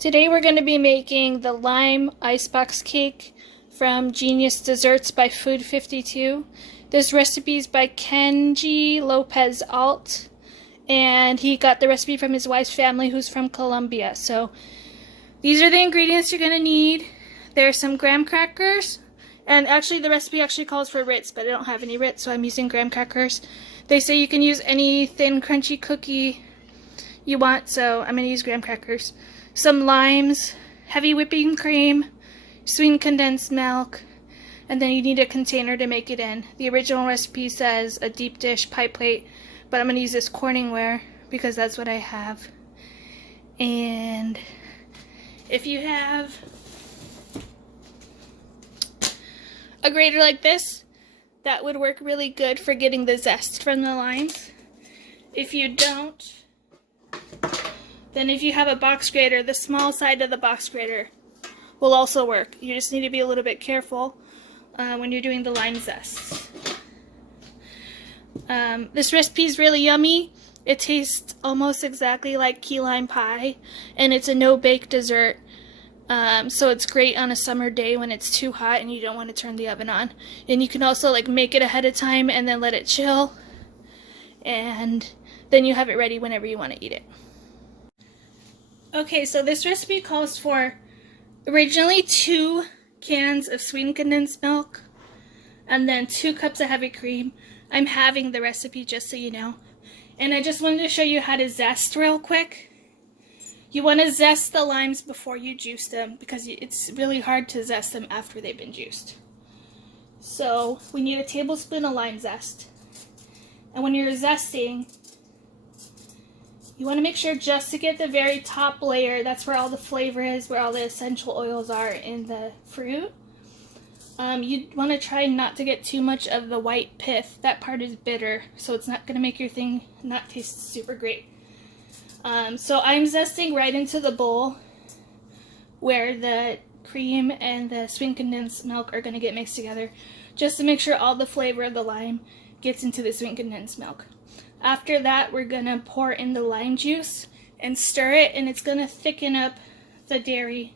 Today we're going to be making the lime icebox cake from Genius Desserts by Food 52. This recipe is by Kenji Lopez Alt, and he got the recipe from his wife's family who's from Colombia. So these are the ingredients you're going to need. There's some graham crackers, and actually the recipe actually calls for Ritz, but I don't have any Ritz, so I'm using graham crackers. They say you can use any thin crunchy cookie you want, so I'm going to use graham crackers. Some limes, heavy whipping cream, sweetened condensed milk, and then you need a container to make it in. The original recipe says a deep dish pie plate, but I'm going to use this Corningware because that's what I have. And if you have a grater like this, that would work really good for getting the zest from the limes. If you don't, then if you have a box grater, the small side of the box grater will also work. You just need to be a little bit careful when you're doing the lime zest. This recipe is really yummy. It tastes almost exactly like key lime pie, and it's a no-bake dessert. So it's great on a summer day when it's too hot and you don't want to turn the oven on. And you can also make it ahead of time and then let it chill, and then you have it ready whenever you want to eat it. Okay, so this recipe calls for originally 2 cans of sweetened condensed milk and then 2 cups of heavy cream. I'm halving the recipe just so you know. And I just wanted to show you how to zest real quick. You want to zest the limes before you juice them because it's really hard to zest them after they've been juiced. So we need a tablespoon of lime zest. And when you're zesting, you want to make sure just to get the very top layer, that's where all the flavor is, where all the essential oils are in the fruit. You want to try not to get too much of the white pith. That part is bitter, so it's not going to make your thing not taste super great. So I'm zesting right into the bowl where the cream and the sweetened condensed milk are going to get mixed together, just to make sure all the flavor of the lime gets into the sweetened condensed milk. After that, we're going to pour in the lime juice and stir it, and it's going to thicken up the dairy.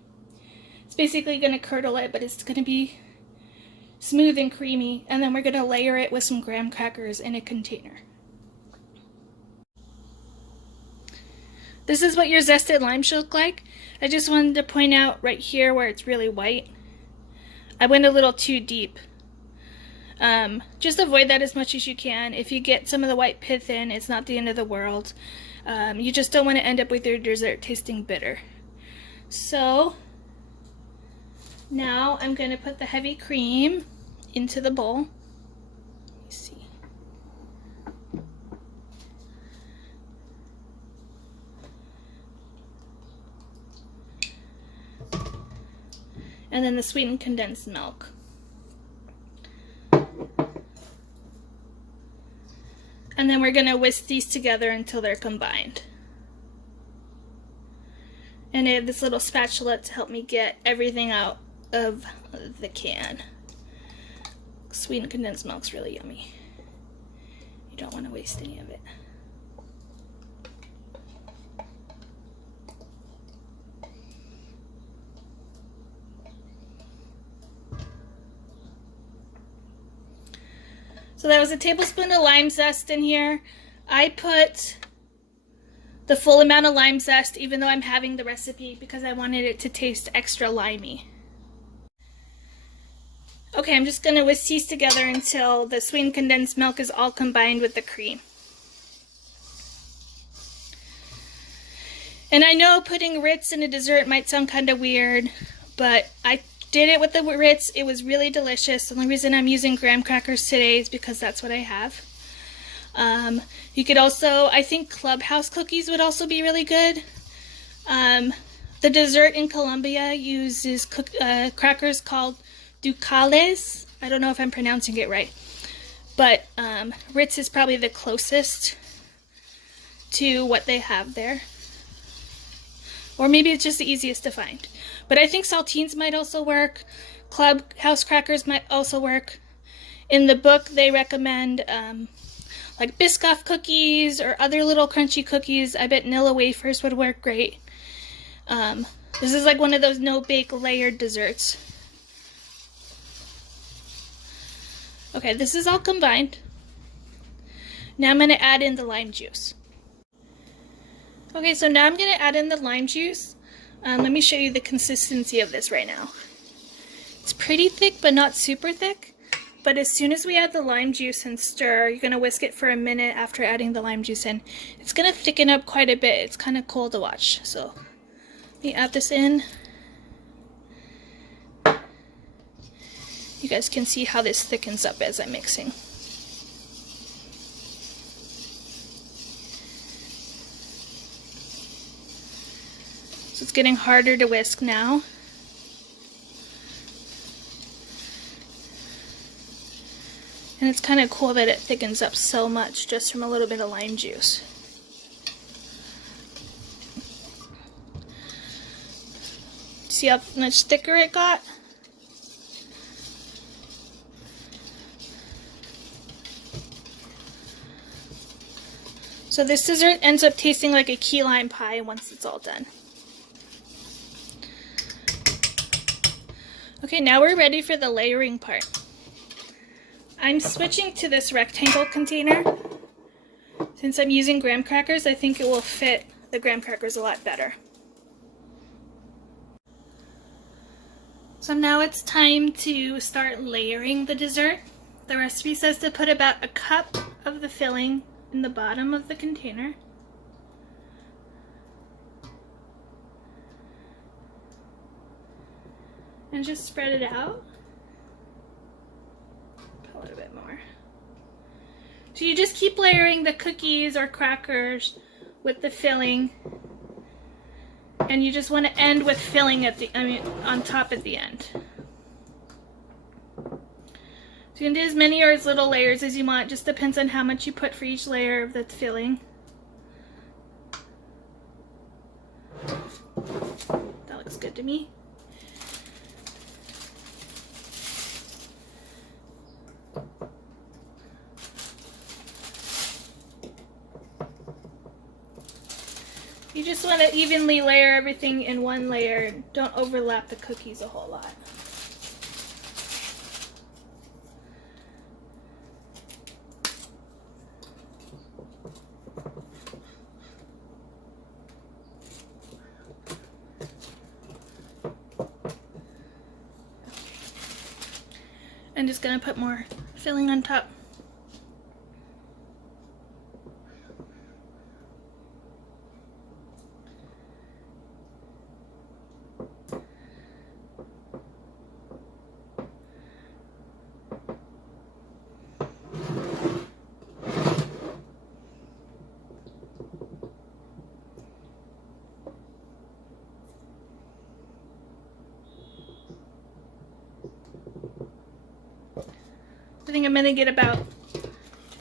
It's basically going to curdle it, but it's going to be smooth and creamy, and then we're going to layer it with some graham crackers in a container. This is what your zested lime should look like. I just wanted to point out right here where it's really white. I went a little too deep. Just avoid that as much as you can. If you get some of the white pith in, it's not the end of the world. You just don't want to end up with your dessert tasting bitter. So now I'm going to put the heavy cream into the bowl. Let me see. And then the sweetened condensed milk. And then we're going to whisk these together until they're combined. And I have this little spatula to help me get everything out of the can. Sweetened condensed milk's really yummy. You don't want to waste any of it. So there was a tablespoon of lime zest in here. I put the full amount of lime zest, even though I'm having the recipe, because I wanted it to taste extra limey. Okay, I'm just going to whisk these together until the sweetened condensed milk is all combined with the cream. And I know putting Ritz in a dessert might sound kind of weird, but I did it with the Ritz. It was really delicious. The only reason I'm using graham crackers today is because that's what I have. You could also, I think Clubhouse cookies would also be really good. The dessert in Colombia uses crackers called ducales. I don't know if I'm pronouncing it right, but Ritz is probably the closest to what they have there. Or maybe it's just the easiest to find. But I think saltines might also work. Clubhouse crackers might also work. In the book, they recommend like Biscoff cookies or other little crunchy cookies. I bet Nilla wafers would work great. This is like one of those no-bake layered desserts. Okay, this is all combined. Now I'm going to add in the lime juice. Okay, so now I'm going to add in the lime juice. Let me show you the consistency of this right now. It's pretty thick, but not super thick. But as soon as we add the lime juice and stir, you're going to whisk it for a minute after adding the lime juice in. It's going to thicken up quite a bit. It's kind of cool to watch. So let me add this in. You guys can see how this thickens up as I'm mixing. So it's getting harder to whisk now. And it's kind of cool that it thickens up so much just from a little bit of lime juice. See how much thicker it got? So this dessert ends up tasting like a key lime pie once it's all done. Okay, now we're ready for the layering part. I'm switching to this rectangle container. Since I'm using graham crackers, I think it will fit the graham crackers a lot better. So now it's time to start layering the dessert. The recipe says to put about a cup of the filling in the bottom of the container. And just spread it out. Put a little bit more. So you just keep layering the cookies or crackers with the filling. And you just want to end with filling at on top at the end. So you can do as many or as little layers as you want. It just depends on how much you put for each layer of the filling. That looks good to me. You just want to evenly layer everything in one layer. Don't overlap the cookies a whole lot. I'm just going to put more filling on top. I think I'm going to get about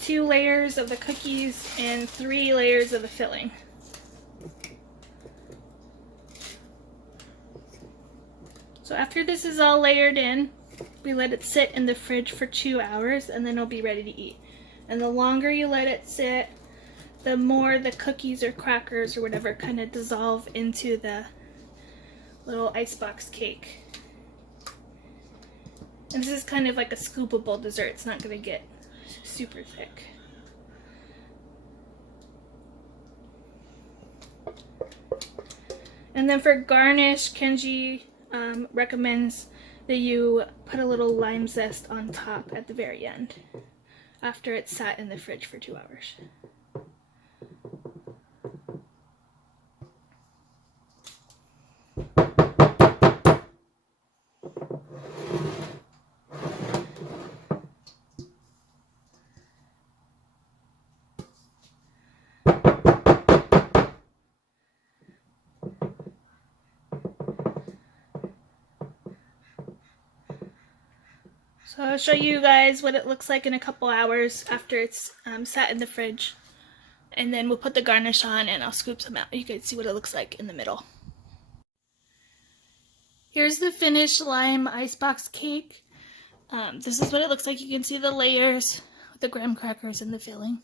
2 layers of the cookies and 3 layers of the filling. So after this is all layered in, we let it sit in the fridge for 2 hours and then it'll be ready to eat. And the longer you let it sit, the more the cookies or crackers or whatever kind of dissolve into the little icebox cake. And this is kind of like a scoopable dessert. It's not going to get super thick. And then for garnish, Kenji recommends that you put a little lime zest on top at the very end after it's sat in the fridge for 2 hours. So I'll show you guys what it looks like in a couple hours after it's sat in the fridge. And then we'll put the garnish on and I'll scoop some out. You can see what it looks like in the middle. Here's the finished lime icebox cake. This is what it looks like. You can see the layers with the graham crackers and the filling.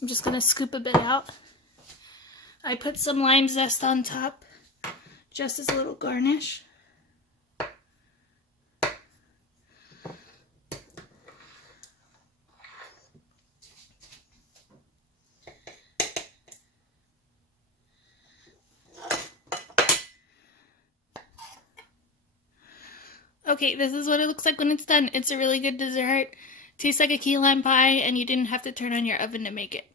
I'm just going to scoop a bit out. I put some lime zest on top just as a little garnish. Okay, this is what it looks like when it's done. It's a really good dessert. Tastes like a key lime pie, and you didn't have to turn on your oven to make it.